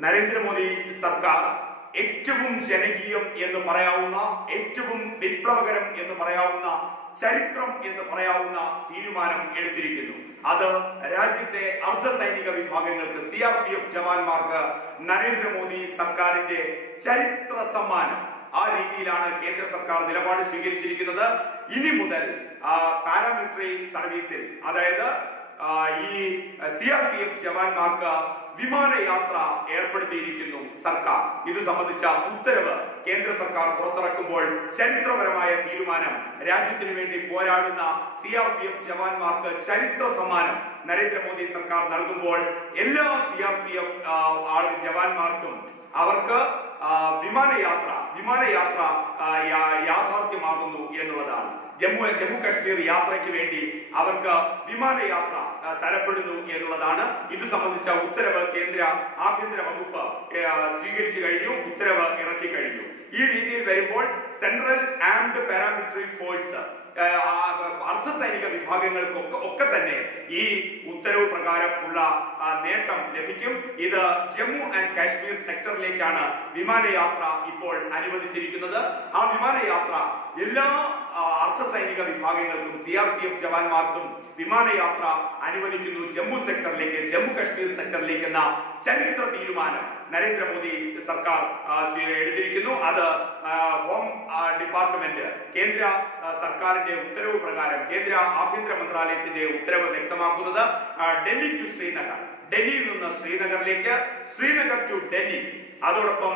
നരേന്ദ്രമോദി സർക്കാർ ഏറ്റവും ജനകീയം എന്ന് പറയാവുന്ന ഏറ്റവും വിപ്ലവകരം എന്ന് പറയാവുന്ന ചരിത്രം എന്ന് പറയാവുന്ന തീരുമാനം എടുത്തിരിക്കുന്നു. അത് രാജ്യത്തെ അർദ്ധസൈനിക വിഭാഗങ്ങൾക്ക് സി ആർ പി എഫ് ജവാന്മാർക്ക് നരേന്ദ്രമോദി സർക്കാരിന്റെ ചരിത്ര സമ്മാനം. ആ രീതിയിലാണ് കേന്ദ്ര സർക്കാർ നിലപാട് സ്വീകരിച്ചിരിക്കുന്നത്. ഇനി മുതൽ പാരാമിലിറ്ററി സർവീസിൽ അതായത് ഈ സി ആർ പി എഫ് ജവാന്മാർക്ക് വിമാനയാത്ര ഏർപ്പെടുത്തിയിരിക്കുന്നു സർക്കാർ. ഇത് സംബന്ധിച്ച ഉത്തരവ് കേന്ദ്ര സർക്കാർ പുറത്തിറക്കുമ്പോൾ ചരിത്രപരമായ തീരുമാനം. രാജ്യത്തിന് വേണ്ടി പോരാടുന്ന സി ആർ പി എഫ് ജവാന്മാർക്ക് ചരിത്ര സമ്മാനം നരേന്ദ്രമോദി സർക്കാർ നൽകുമ്പോൾ എല്ലാ സി ആർ പി എഫ് ജവാന്മാർക്കും അവർക്ക് വിമാനയാത്ര വിമാനയാത്ര യാഥാർത്ഥ്യമാകുന്നു എന്നുള്ളതാണ്. ജമ്മു ജമ്മു കാശ്മീർ യാത്രയ്ക്ക് വേണ്ടി അവർക്ക് വിമാനയാത്ര തരപ്പെടുന്നു എന്നുള്ളതാണ്. ഇത് സംബന്ധിച്ച ഉത്തരവ് കേന്ദ്ര ആഭ്യന്തര വകുപ്പ് സ്വീകരിച്ചു കഴിഞ്ഞു ഉത്തരവ് ഇറക്കി കഴിഞ്ഞു. ഈ രീതിയിൽ വരുമ്പോൾ സെൻട്രൽ ആംഡ് പാരാമിലിറ്ററി ഫോഴ്സ് അർദ്ധസൈനിക വിഭാഗങ്ങൾക്കൊക്കെ ഒക്കെ തന്നെ ഈ ഉത്തരവ് പ്രകാരം ഉള്ള നേട്ടം ലഭിക്കും. ഇത് ജമ്മു ആൻഡ് കാശ്മീർ സെക്ടറിലേക്കാണ് വിമാനയാത്ര ഇപ്പോൾ അനുവദിച്ചിരിക്കുന്നത്. ആ വിമാനയാത്ര എല്ലാ അർദ്ധസൈനിക വിഭാഗങ്ങൾക്കും സി ആർ പി എഫ് ജവാന്മാർക്കും വിമാനയാത്ര അനുവദിക്കുന്നു ജമ്മു സെക്ടറിലേക്ക് ജമ്മു കാശ്മീർ സെക്ടറിലേക്ക് എന്ന ചരിത്ര തീരുമാനം നരേന്ദ്രമോദി സർക്കാർ എടുത്തിരിക്കുന്നു. അത് ഹോം ഡിപ്പാർട്ട്മെന്റ് കേന്ദ്ര സർക്കാരിന്റെ ഉത്തരവ് പ്രകാരം കേന്ദ്ര ആഭ്യന്തര മന്ത്രാലയത്തിന്റെ ഉത്തരവ് വ്യക്തമാക്കുന്നത് ഡൽഹി ടു ശ്രീനഗർ. ഡൽഹിയിൽ നിന്ന് ശ്രീനഗറിലേക്ക് ശ്രീനഗർ ടു ഡൽഹി. അതോടൊപ്പം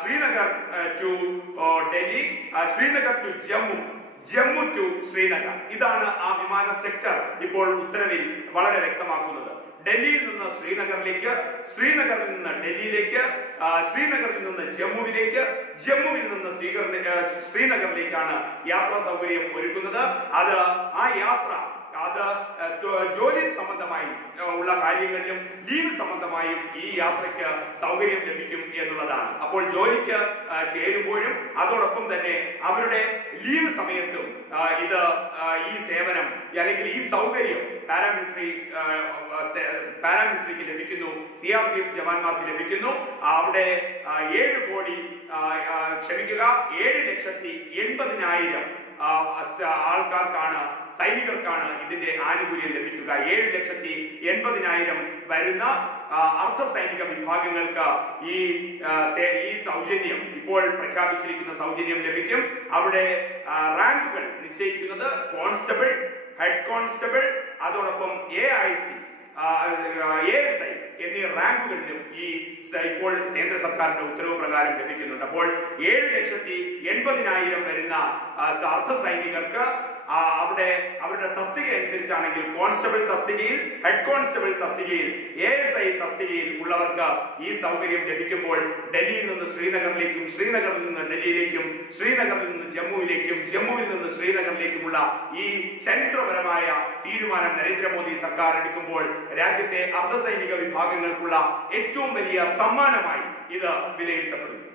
Srinagar to Delhi Srinagar to Jammu. Jammu to Srinagar. ഇതാണ് ആ വിമാന സെക്ടർ ഇപ്പോൾ ഉത്തരവിൽ വളരെ വ്യക്തമാക്കുന്നത്. ഡൽഹിയിൽ നിന്ന് ശ്രീനഗറിലേക്ക് ശ്രീനഗറിൽ നിന്ന് ഡൽഹിയിലേക്ക് ശ്രീനഗറിൽ നിന്ന് ജമ്മുവിലേക്ക് ജമ്മുവിൽ നിന്ന് ശ്രീനഗറിലേക്കാണ് യാത്രാ സൗകര്യം ഒരുക്കുന്നത്. അത് ആ യാത്ര അത് ആ, ജോ- ജോലി സംബന്ധമായി ആ, ഉള്ള കാര്യങ്ങളിലും ലീവ് സംബന്ധമായും ഈ യാത്രയ്ക്ക് സൗകര്യം ലഭിക്കും എന്നുള്ളതാണ്. അപ്പോൾ ജോലിക്ക് ചേരുമ്പോഴും അതോടൊപ്പം തന്നെ അവരുടെ ലീവ് സമയത്തും ഇത് ഈ സേവനം അല്ലെങ്കിൽ ഈ സൗകര്യം പാരാമിലിറ്ററി പാരാമിലിറ്ററിക്ക് ലഭിക്കുന്നു സി ആർ പി എഫ് ജവാന്മാർക്ക് ലഭിക്കുന്നു. അവിടെ ഏഴ് കോടി ക്ഷമിക്കുക ഏഴ് ലക്ഷത്തി എൺപതിനായിരം ആൾക്കാർക്കാണ് സൈനികർക്കാണ് ഇതിന്റെ ആനുകൂല്യം ലഭിക്കുക. ഏഴ് ലക്ഷത്തി എൺപതിനായിരം വരുന്ന അർദ്ധ സൈനിക വിഭാഗങ്ങൾക്ക് ഈ ഈ സൗജന്യം ഇപ്പോൾ പ്രഖ്യാപിച്ചിരിക്കുന്ന സൗജന്യം ലഭിക്കും. അവിടെ റാങ്കുകൾ നിശ്ചയിക്കുന്നത് കോൺസ്റ്റബിൾ ഹെഡ് കോൺസ്റ്റബിൾ അതോടൊപ്പം A I C A S I എന്നീ റാങ്കുകളിലും ഈ ഇപ്പോൾ കേന്ദ്ര സർക്കാരിന്റെ ഉത്തരവ് പ്രകാരം ലഭിക്കുന്നുണ്ട്. അപ്പോൾ ഏഴ് ലക്ഷത്തി എൺപതിനായിരം വരുന്ന അർദ്ധ സൈനികർക്ക് അവിടെ അവരുടെ തസ്തിക അനുസരിച്ചാണെങ്കിൽ കോൺസ്റ്റബിൾ തസ്തികയിൽ ഹെഡ് കോൺസ്റ്റബിൾ തസ്തികയിൽ എ ഐ തസ്തികയിൽ ഉള്ളവർക്ക് ഈ സൗകര്യം ലഭിക്കുമ്പോൾ ഡൽഹിയിൽ നിന്ന് ശ്രീനഗറിലേക്കും ശ്രീനഗറിൽ നിന്ന് ഡൽഹിയിലേക്കും ശ്രീനഗറിൽ നിന്ന് ജമ്മുവിലേക്കും ജമ്മുവിൽ നിന്ന് ശ്രീനഗറിലേക്കുമുള്ള ഈ ചരിത്രപരമായ തീരുമാനം നരേന്ദ്രമോദി സർക്കാർ എടുക്കുമ്പോൾ രാജ്യത്തെ അർദ്ധസൈനിക വിഭാഗങ്ങൾക്കുള്ള ഏറ്റവും വലിയ സമ്മാനമായി ഇത് വിലയിരുത്തപ്പെടുന്നു.